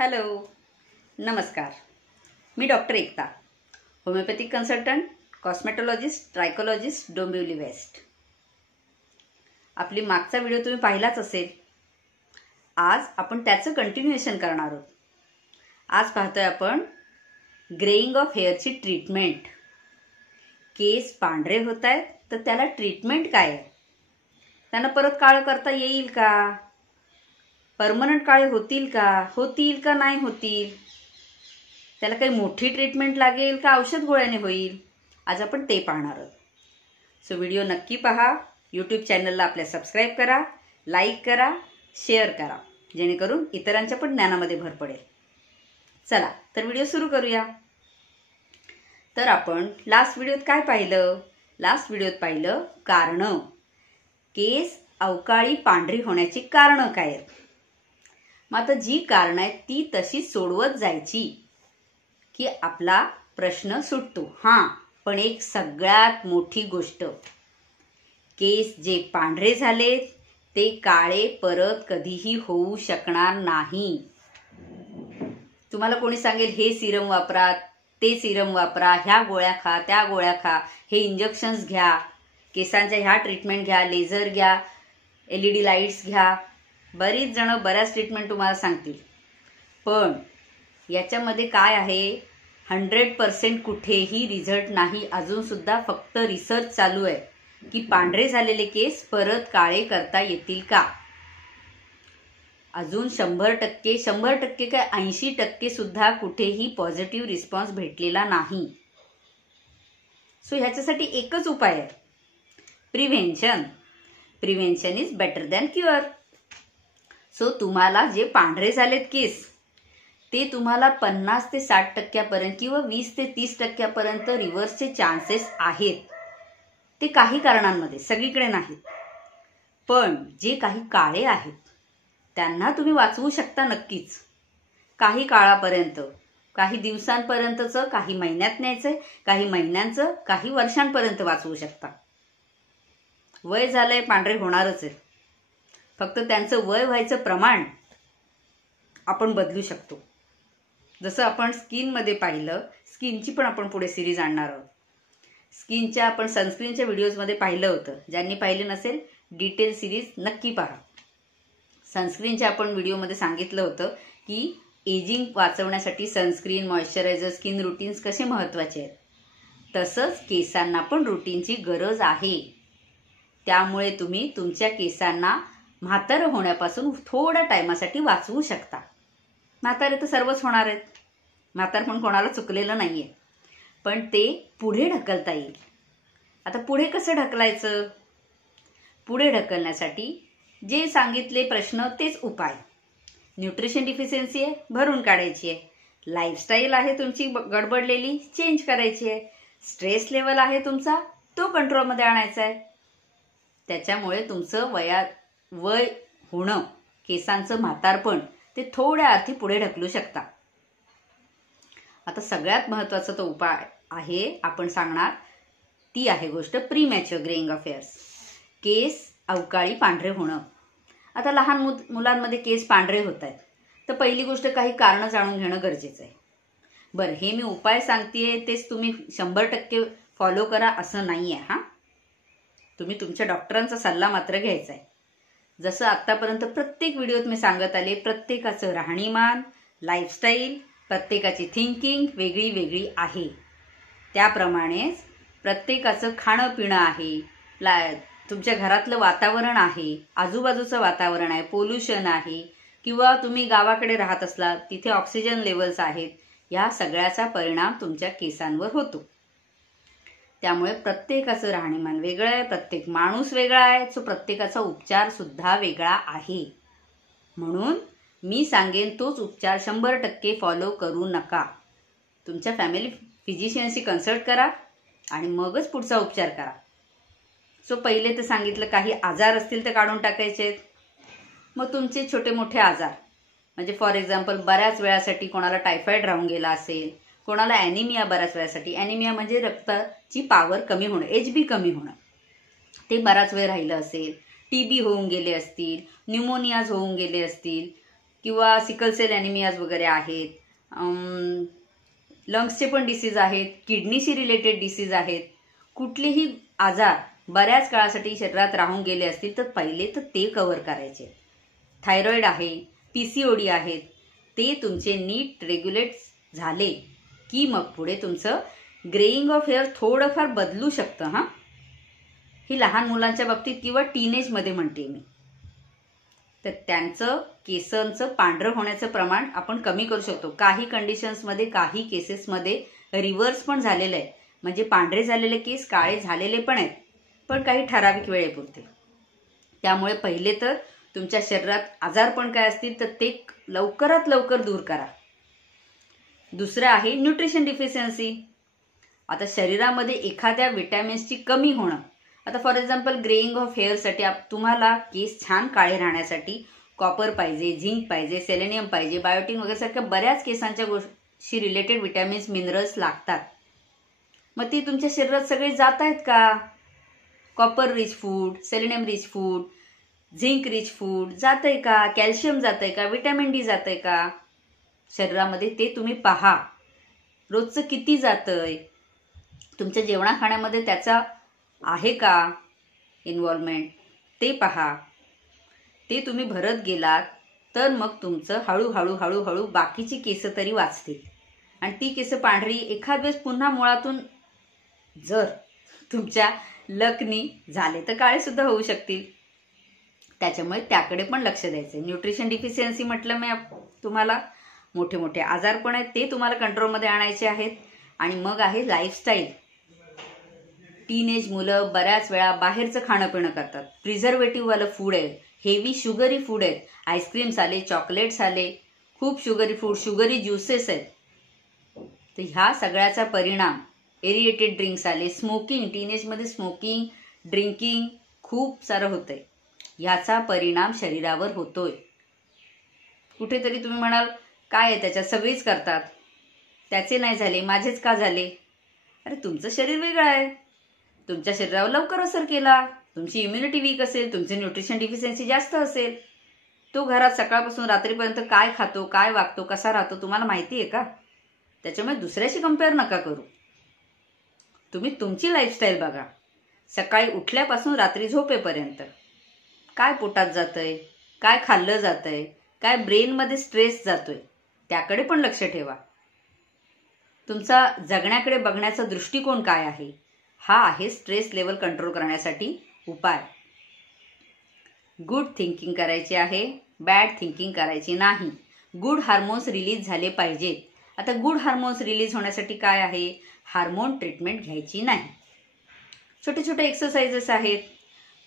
Hello, नमस्कार. मी doctor एकता, homeopathic consultant, कॉस्मेटॉलॉजिस्ट, ट्रायकोलॉजिस्ट, Dombivli waste. आपली मागचा व्हिडिओ तुम्ही पाहिलाच असेल. आज आपण त्याचं कंटिन्युएशन करणार आहोत. आज पाहतोय आपण ग्रेइंग ऑफ हेअरची ट्रीटमेंट. केस पांढरे होत आहेत तर त्याला ट्रीटमेंट काय आहे? त्यांना परत काळं करता येईल का? परमनंट काळे होतील का नाही होतील? त्याला काही मोठी ट्रीटमेंट लागेल का औषध गोळ्याने होईल? आज आपण ते पाहणार आहोत. सो व्हिडिओ नक्की पहा. यूट्यूब चॅनलला आपल्या सबस्क्राईब करा, लाईक करा, शेअर करा, जेणेकरून इतरांच्या पण ज्ञानामध्ये भर पडेल. चला तर व्हिडिओ सुरू करूया. तर आपण लास्ट व्हिडिओत काय पाहिलं? लास्ट व्हिडिओत पाहिलं कारणं. केस अवकाळी पांढरी होण्याची कारणं काय आहेत? मग आता जी कारणं आहेत ती तशी सोडवत जायची की आपला प्रश्न सुटतो. पण एक सगळ्यात मोठी गोष्ट, केस जे पांढरे झाले ते काळे परत कधीही होऊ शकणार नाही. तुम्हाला कोणी सांगेल हे सिरम वापरा, ते सिरम वापरा, ह्या गोळ्या खा, त्या गोळ्या खा, हे इंजेक्शन्स घ्या, केसांच्या ह्या ट्रीटमेंट घ्या, लेझर घ्या, LED लाईट्स घ्या. बरीच जण बऱ्याच ट्रीटमेंट तुम्हाला सांगतील. पण याच्यामध्ये काय आहे? 100% कुठेही रिझल्ट नाही. अजून सुद्धा फक्त रिसर्च चालू आहे की पांढरे झालेले केस परत काळे करता येतील का. अजून 100% काय 80% सुद्धा कुठेही पॉझिटिव्ह रिस्पॉन्स भेटलेला नाही. सो ह्याच्यासाठी एकच उपाय आहे, prevention. Prevention is better than cure. So तुम्हाला जे पांढरे झालेत केस ते तुम्हाला 50 ते 60% किंवा 20 ते 30% रिव्हर्सचे चान्सेस आहेत. ते काही कारणांमध्ये, सगळीकडे नाहीत. पण जे काही काळे आहेत त्यांना तुम्ही वाचवू शकता नक्कीच. काही काळापर्यंत, काही दिवसांपर्यंतचं, काही महिन्यात न्यायचंय, काही महिन्यांचं, काही वर्षांपर्यंत वाचवू शकता. वय झालंय, पांढरे होणारच आहे. फक्त त्यांचं वय व्हायचं प्रमाण आपण बदलू शकतो. जसं आपण स्किनमध्ये पाहिलं, स्किनची पण आपण पुढे सिरीज आणणार आहोत. स्किनच्या आपण सनस्क्रीनच्या व्हिडिओजमध्ये पाहिलं होतं. ज्यांनी पाहिले नसेल डिटेल सिरीज नक्की पहा. सनस्क्रीनच्या आपण व्हिडिओमध्ये सांगितलं होतं की एजिंग वाचवण्यासाठी सनस्क्रीन, मॉइश्चरायझर, स्किन रुटीन्स कसे महत्त्वाचे आहेत. तसंच केसांना पण रुटीनची गरज आहे. त्यामुळे तुम्ही तुमच्या केसांना म्हातारं होण्यापासून थोड्या टायमासाठी वाचवू शकता. म्हातारे तर सर्वच होणार आहेत, म्हातार पण कोणाला चुकलेलं नाहीये. पण ते पुढे ढकलता येईल. आता पुढे कसं ढकलायचं? पुढे ढकलण्यासाठी जे सांगितले प्रश्न तेच उपाय. न्यूट्रिशन डिफिशियन्सी आहे, भरून काढायची आहे. लाईफस्टाईल आहे तुमची गडबडलेली, चेंज करायची आहे. स्ट्रेस लेवल आहे तुमचा, तो कंट्रोलमध्ये आणायचा आहे. त्याच्यामुळे तुमचं वय होणं, केसांचं म्हातारपण ते थोड्या अर्थी पुढे ढकलू शकता. आता सगळ्यात महत्वाचा तो उपाय आहे आपण सांगणार, ती आहे गोष्ट प्रीमॅच्युअर ग्रेइंग ऑफ हेअर्स. केस अवकाळी पांढरे होणं. आता लहान मुलांमध्ये केस पांढरे होत आहेत तर पहिली गोष्ट काही कारणं जाणून घेणं गरजेचं आहे. बरं, हे मी उपाय सांगतेय तेच तुम्ही 100% फॉलो करा असं नाहीये. तुम्ही तुमच्या डॉक्टरांचा सल्ला मात्र घ्यायचा आहे. जसं आतापर्यंत प्रत्येक व्हिडिओत मी सांगत आले, प्रत्येकाचं राहणीमान, लाईफस्टाईल, प्रत्येकाची थिंकिंग वेगळी वेगळी आहे. त्याप्रमाणेच प्रत्येकाचं खाणं पिणं आहे, तुमच्या घरातलं वातावरण आहे, आजूबाजूचं वातावरण आहे, पोल्युशन आहे, किंवा तुम्ही गावाकडे राहत असला तिथे ऑक्सिजन लेवल्स आहेत. या सगळ्याचा परिणाम तुमच्या केसांवर होतो. त्यामुळे प्रत्येकाचं राहणीमान वेगळं आहे, प्रत्येक माणूस वेगळा आहे. सो प्रत्येकाचा उपचार सुद्धा वेगळा आहे. म्हणून मी सांगेन तोच उपचार 100% फॉलो करू नका. तुमच्या फॅमिली फिजिशियनशी कन्सल्ट करा आणि मगच पुढचा उपचार करा. सो पहिले तर सांगितलं काही आजार असतील तर काढून टाकायचे. मग तुमचे छोटे मोठे आजार, म्हणजे फॉर एक्झाम्पल बऱ्याच वेळासाठी कोणाला टायफॉइड राहून गेला असेल, कोणाला ॲनिमिया बऱ्याच वेळासाठी, ॲनिमिया म्हणजे रक्ताची पॉवर कमी होणं, HB कमी होणं, ते बराच वेळ राहिलं असेल, TB होऊन गेले असतील, न्यूमोनियाज होऊन गेले असतील, किंवा सिकल सेल ॲनिमियाज वगैरे आहेत, लंग्सचे पण डिसीज आहेत, किडनीशी रिलेटेड डिसीज आहेत, कुठलेही आजार बऱ्याच काळासाठी शरीरात राहून गेले असतील तर पहिले तर ते कव्हर करायचे. थायरॉइड आहे, PCOD आहेत, ते तुमचे नीट रेग्युलेट झाले की मग पुढे तुमचं ग्रेइंग ऑफ हेअर थोडंफार बदलू शकतं. हां, ही लहान मुलांच्या बाबतीत किंवा टीनेजमध्ये म्हणते मी. तर त्यांचं केसांचं पांढरं होण्याचं प्रमाण आपण कमी करू शकतो. काही कंडिशन्समध्ये, काही केसेसमध्ये रिव्हर्स पण झालेलं आहे, म्हणजे पांढरे झालेले केस काळे झालेले पण आहेत, पण काही ठराविक वेळेपुरते. त्यामुळे पहिले तर तुमच्या शरीरात आजारपण काय असतील तर ते लवकरात लवकर दूर करा. दुसरं आहे न्यूट्रिशन डिफिशियन्सी. आता शरीरामध्ये एखाद्या विटॅमिन्सची कमी होणं. आता फॉर एक्झाम्पल ग्रेइंग ऑफ हेअरसाठी तुम्हाला केस छान काळे राहण्यासाठी कॉपर पाहिजे, झिंक पाहिजे, सेलेनियम पाहिजे, बायोटिन वगैरे सारख्या बऱ्याच केसांच्या गोष्टी रिलेटेड विटॅमिन्स, मिनरल्स लागतात. मग ती तुमच्या शरीरात सगळे जात आहेत का? Copper rich food, selenium rich food, zinc rich food जातंय का? कॅल्शियम जातंय का? विटॅमिन डी जातंय का शरीरामध्ये? ते तुम्ही पहा. रोजचं किती जातंय? तुमच्या जेवणा खाण्यामध्ये त्याचा आहे का इन्व्हॉल्वमेंट? ते पहा. ते तुम्ही भरत गेलात तर मग तुमचं हळूहळू हळूहळू बाकीची केसं तरी वाचतील. आणि ती केसं पांढरी एखाद वेळेस पुन्हा मुळातून जर तुमच्या लकनी झाले तर काळे सुद्धा होऊ शकतील. त्याच्यामुळे त्याकडे पण लक्ष द्यायचं. न्यूट्रिशन डिफिशियन्सी म्हटलं मी तुम्हाला, मोठे मोठे आजारपण आहेत ते तुम्हाला कंट्रोलमध्ये आणायचे आहेत. आणि मग आहे लाईफस्टाईल. टीनेज मुलं बऱ्याच वेळा बाहेरचं खाणं पिणं करतात, प्रिझर्वेटिव्हवालं फूड आहे, हेवी शुगरी फूड आहेत, आईस्क्रीम्स आले, चॉकलेट्स आले, खूप शुगरी फूड, शुगरी ज्युसेस आहेत. तर ह्या सगळ्याचा परिणाम, एरिएटेड ड्रिंक्स आले, स्मोकिंग, टीनेजमध्ये स्मोकिंग, ड्रिंकिंग खूप सारं होतंय. ह्याचा परिणाम शरीरावर होतोय. कुठेतरी तुम्ही म्हणाल काय आहे त्याच्यात, सगळीच करतात, त्याचे नाही झाले, माझेच का झाले? अरे तुमचं शरीर वेगळं आहे, तुमच्या शरीरावर लवकर असर केला, तुमची इम्युनिटी वीक असेल, तुमची न्यूट्रिशन डिफिशियन्सी जास्त असेल. तो घरात सकाळपासून रात्रीपर्यंत काय खातो, काय वागतो, कसा राहतो तुम्हाला माहिती आहे का? त्याच्यामुळे दुसऱ्याशी कम्पेअर नका करू. तुम्ही तुमची लाईफस्टाईल बघा. सकाळी उठल्यापासून रात्री झोपेपर्यंत काय पोटात जातंय, काय खाल्लं जातंय, काय ब्रेनमध्ये स्ट्रेस जातोय, त्याकडे पण लक्ष ठेवा. तुमचा जगण्याकडे बघण्याचा दृष्टिकोन काय आहे, हा आहे स्ट्रेस लेवल कंट्रोल करण्यासाठी उपाय. गुड थिंकिंग करायची आहे, बॅड थिंकिंग करायची नाही. गुड हार्मोन्स रिलीज झाले पाहिजेत. आता गुड हार्मोन्स रिलीज होण्यासाठी काय आहे, हार्मोन ट्रीटमेंट घ्यायची नाही. छोटे छोटे एक्सरसाइजेस आहेत.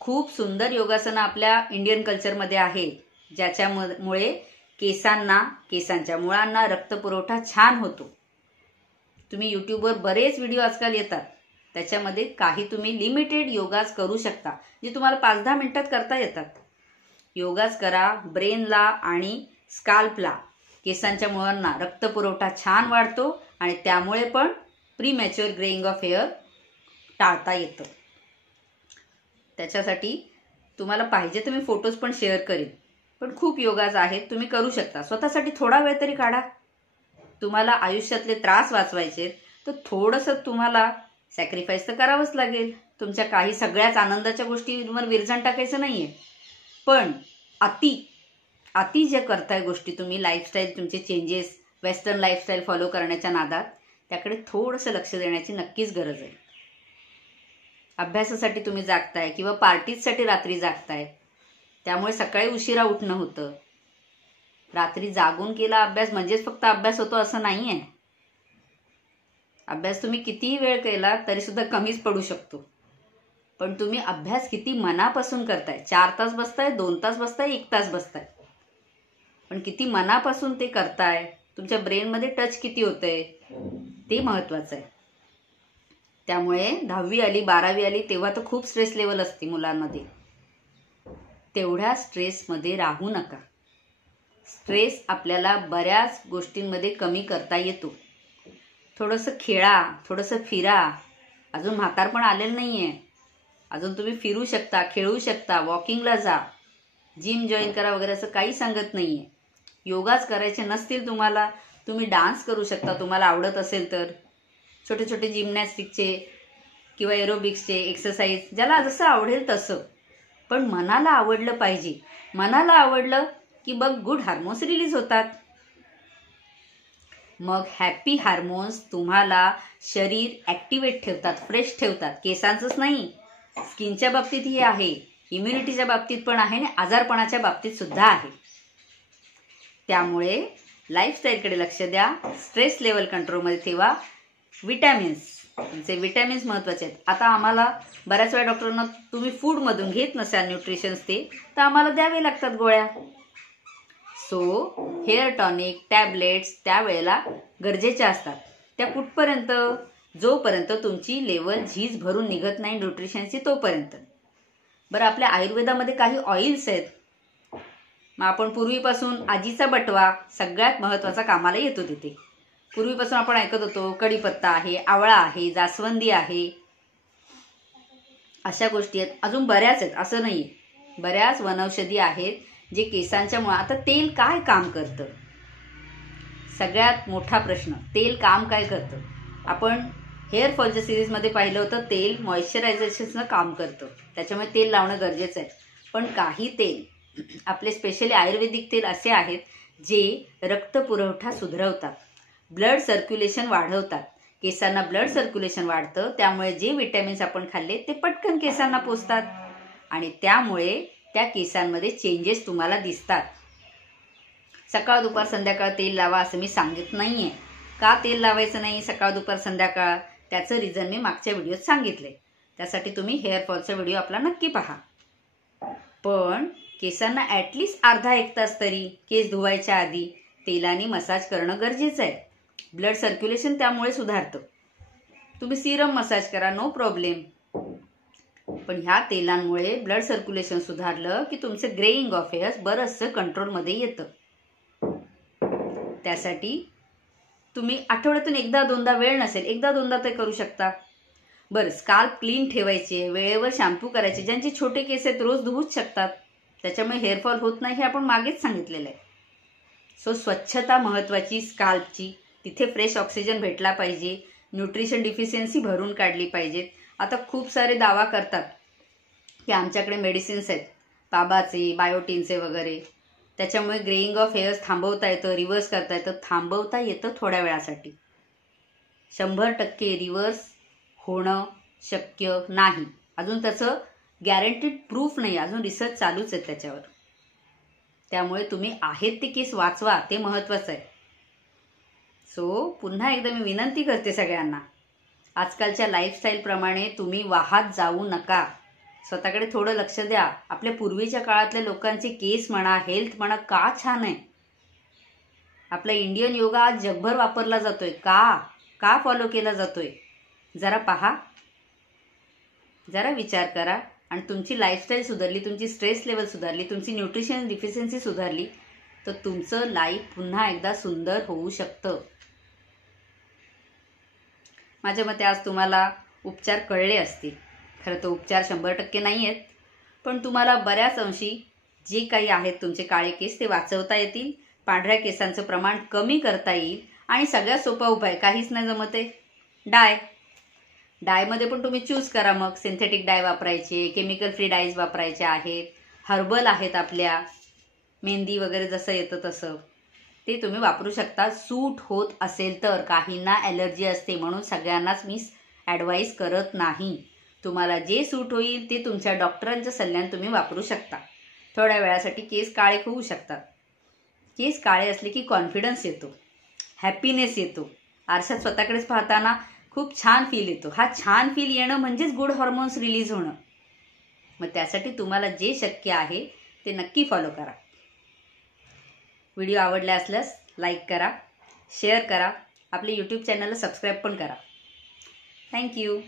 खूप सुंदर योगासनं आपल्या इंडियन कल्चरमध्ये आहेत, ज्याच्यामुळे केसांच्या मुळांना रक्तपुरवठा छान होतो. तुम्ही यूट्यूबवर बरेच व्हिडिओ आजकाल येतात, त्याच्यामध्ये काही तुम्ही लिमिटेड योगाज करू शकता, जे तुम्हाला 5-10 मिनिटात करता येतात. योगाज करा. ब्रेनला आणि स्काल्पला, केसांच्या मुळांना रक्तपुरवठा छान वाढतो आणि त्यामुळे पण प्रीमॅच्युअर ग्रेइंग ऑफ हेअर टाळता येतं. त्याच्यासाठी तुम्हाला पाहिजे तर मी फोटोज पण शेअर करीन, पण खूप योगाज आहेत, तुम्ही करू शकता. स्वतःसाठी थोडा वेळ तरी काढा. तुम्हाला आयुष्यातले त्रास वाचवायचे तर थोडंसं तुम्हाला सॅक्रिफाईस तर करावंच लागेल. तुमच्या काही सगळ्याच आनंदाच्या गोष्टींवर विरजण टाकायचं नाहीये, पण अति जे करताय गोष्टी तुम्ही, लाईफस्टाईल तुमचे चेंजेस, वेस्टर्न लाईफस्टाईल फॉलो करण्याच्या नादात, त्याकडे थोडंसं लक्ष देण्याची नक्कीच गरज आहे. अभ्यासासाठी तुम्ही जागताय किंवा पार्टीजसाठी रात्री जागताय, त्यामुळे सकाळी उशिरा उठणं होतं. रात्री जागून केला अभ्यास म्हणजेच फक्त अभ्यास होतो असं नाहीये. अभ्यास तुम्ही कितीही वेळ केला तरी सुद्धा कमीच पडू शकतो. पण तुम्ही अभ्यास किती मनापासून करताय, 4 तास बसताय, 2 तास बसताय, 1 तास बसताय, पण किती मनापासून ते करताय, तुमच्या ब्रेनमध्ये टच किती होतंय, ते महत्वाचं आहे. त्यामुळे 10वी आली, 12वी आली तेव्हा तर खूप स्ट्रेस लेवल असते मुलांमध्ये. तेवढ्या स्ट्रेसमध्ये राहू नका. स्ट्रेस आपल्याला बऱ्याच गोष्टींमध्ये कमी करता येतो. थोडंसं खेळा, थोडंसं फिरा. अजून म्हातारपण आलेलं नाहीये, अजून तुम्ही फिरू शकता, खेळू शकता, वॉकिंगला जा, जिम जॉईन करा वगैरे असं काही सांगत नाहीये. योगाच करायचे नसतील तुम्हाला, तुम्ही डान्स करू शकता तुम्हाला आवडत असेल तर. छोटे छोटे जिम्नॅस्टिकचे किंवा एरोबिक्सचे एक्सरसाइज ज्याला जसं आवडेल तसं, पण मनाला आवडलं पाहिजे. मनाला आवडलं की बघ गुड हार्मोन्स रिलीज होतात. मग हॅपी हार्मोन्स तुम्हाला शरीर ॲक्टिवेट ठेवतात, फ्रेश ठेवतात. केसांचंच नाही, स्किनच्या बाबतीत ही आहे, इम्युनिटीच्या बाबतीत पण आहे आणि आजारपणाच्या बाबतीत सुद्धा आहे. त्यामुळे लाईफस्टाईलकडे लक्ष द्या, स्ट्रेस लेवल कंट्रोलमध्ये ठेवा. विटॅमिन्स, तुमचे विटॅमिन्स महत्त्वाचे आहेत. आता आम्हाला बऱ्याच वेळा डॉक्टरांना तुम्ही फूडमधून घेत नसाल न्यूट्रिशन्स ते, तर आम्हाला द्यावे लागतात गोळ्या. सो हेअर टॉनिक, टॅबलेट्स त्यावेळेला गरजेच्या असतात. त्या कुठपर्यंत? जोपर्यंत तुमची लेवल झीज भरून निघत नाही न्यूट्रिशनची तोपर्यंत. बरं, आपल्या आयुर्वेदामध्ये काही ऑइल्स आहेत. मग आपण पूर्वीपासून आजीचा बटवा सगळ्यात महत्त्वाचा कामाला येतो तिथे. पूर्वीपासून आपण ऐकत होतो कढीपत्ता आहे, आवळा आहे, जास्वंदी आहे, अशा गोष्टी आहेत. अजून बऱ्याच आहेत, असं नाही. बऱ्याच वनौषधी आहेत जे केसांच्या मुळे. आता तेल काय काम करतं? सगळ्यात मोठा प्रश्न, तेल काम काय करतं? आपण हेअर फॉलच्या सिरीजमध्ये पाहिलं होतं, तेल मॉइश्चरायझेशनचं काम करतं, त्याच्यामुळे तेल लावणं गरजेचं आहे. पण काही तेल, आपले स्पेशली आयुर्वेदिक तेल असे आहेत जे रक्तपुरवठा सुधारवतात, ब्लड सर्क्युलेशन वाढवतात. केसांना ब्लड सर्क्युलेशन वाढतं, त्यामुळे जे विटॅमिन्स आपण खाल्ले ते पटकन केसांना पोचतात आणि त्यामुळे त्या केसांमध्ये चेंजेस तुम्हाला दिसतात. सकाळ दुपार संध्याकाळ तेल लावा असं मी सांगत नाहीये. का तेल लावायचं नाही सकाळ दुपार संध्याकाळ? त्याचं रिझन मी मागच्या व्हिडिओत सांगितलंय. त्यासाठी तुम्ही हेअर फॉलचा व्हिडिओ आपला नक्की पहा. पण केसांना ॲटलिस्ट अर्धा एक तास तरी केस धुवायच्या आधी तेलाने मसाज करणं गरजेचं आहे. ब्लड सर्क्युलेशन त्यामुळे सुधारतं. तुम्ही सिरम मसाज करा, नो प्रॉब्लेम. पण ह्या तेलांमुळे ब्लड सर्क्युलेशन सुधारलं की तुमचं ग्रेइंग ऑफ हेअर्स बरंचसं कंट्रोलमध्ये येतं. त्यासाठी तुम्ही आठवड्यातून एकदा दोनदा, वेळ नसेल एकदा दोनदा ते करू शकता. बरं, स्काल्प क्लीन ठेवायचे, वेळेवर शॅम्पू करायचे. ज्यांचे छोटे केस आहेत रोज धुवूच शकतात, त्याच्यामुळे हेअरफॉल होत नाही हे आपण मागेच सांगितलेलं आहे. सो स्वच्छता महत्त्वाची स्काल्पची. तिथे फ्रेश ऑक्सिजन भेटला पाहिजे, न्यूट्रिशन डिफिशियन्सी भरून काढली पाहिजेत. आता खूप सारे दावा करतात की आमच्याकडे मेडिसिन्स आहेत, बाबाचे, बायोटिनचे वगैरे, त्याच्यामुळे ग्रेइंग ऑफ हेअर्स थांबवता येतं, रिव्हर्स करता येतं. थांबवता येतं थोड्या वेळासाठी. 100% रिव्हर्स होणं शक्य नाही. अजून त्याचं गॅरंटीड प्रूफ नाही, अजून रिसर्च चालूच आहे त्याच्यावर. त्यामुळे तुम्ही आहेत ते केस वाचवा, ते महत्त्वाचं आहे. सो पुन्हा एकदा मी विनंती करते सगळ्यांना, आजकालच्या लाईफस्टाईलप्रमाणे तुम्ही वाहत जाऊ नका. स्वतःकडे थोडं लक्ष द्या. आपल्या पूर्वीच्या काळातल्या लोकांचे केस म्हणा, हेल्थ म्हणा, का छान आहे. आपला इंडियन योगा आज जगभर वापरला जातोय. का फॉलो केला जातोय? जरा पहा, जरा विचार करा. आणि तुमची लाईफस्टाईल सुधारली, तुमची स्ट्रेस लेवल सुधारली, तुमची न्यूट्रिशन डिफिशियन्सी सुधारली, तर तुमचं लाईफ पुन्हा एकदा सुंदर होऊ शकतं. माझ्या मते आज तुम्हाला उपचार कळले असतील. खरं तर उपचार 100% नाही आहेत, पण तुम्हाला बऱ्याच अंशी जे काही आहेत तुमचे काळे केस ते वाचवता येतील, पांढऱ्या केसांचं प्रमाण कमी करता येईल. आणि सगळ्यात सोपा उपाय, काहीच नाही जमते, डायमध्ये पण तुम्ही चूज करा. मग सिंथेटिक डाय वापरायचे, केमिकल फ्री डायज वापरायचे आहेत, हर्बल आहेत आपल्या, मेहंदी वगैरे जसं येतं तसं ते तुम्ही वापरू शकता. सूट होत असेल तर. काहींना ॲलर्जी असते म्हणून सगळ्यांनाच मी ॲडवाईस करत नाही. तुम्हाला जे सूट होईल ते तुमच्या डॉक्टरांच्या सल्ल्याने तुम्ही वापरू शकता. थोड्या वेळासाठी केस काळे होऊ शकतात. केस काळे असले की कॉन्फिडन्स येतो, हॅपीनेस येतो. आरशात स्वतःकडेच पाहताना खूप छान फील येतो. हा छान फील येणं म्हणजेच गुड हार्मोन्स रिलीज होणं. मग त्यासाठी तुम्हाला जे शक्य आहे ते नक्की फॉलो करा. व्हिडिओ आवडला असल्यास लाईक करा, शेअर करा, आपले यूट्यूब चॅनलला सबस्क्राईब पण करा. थँक्यू.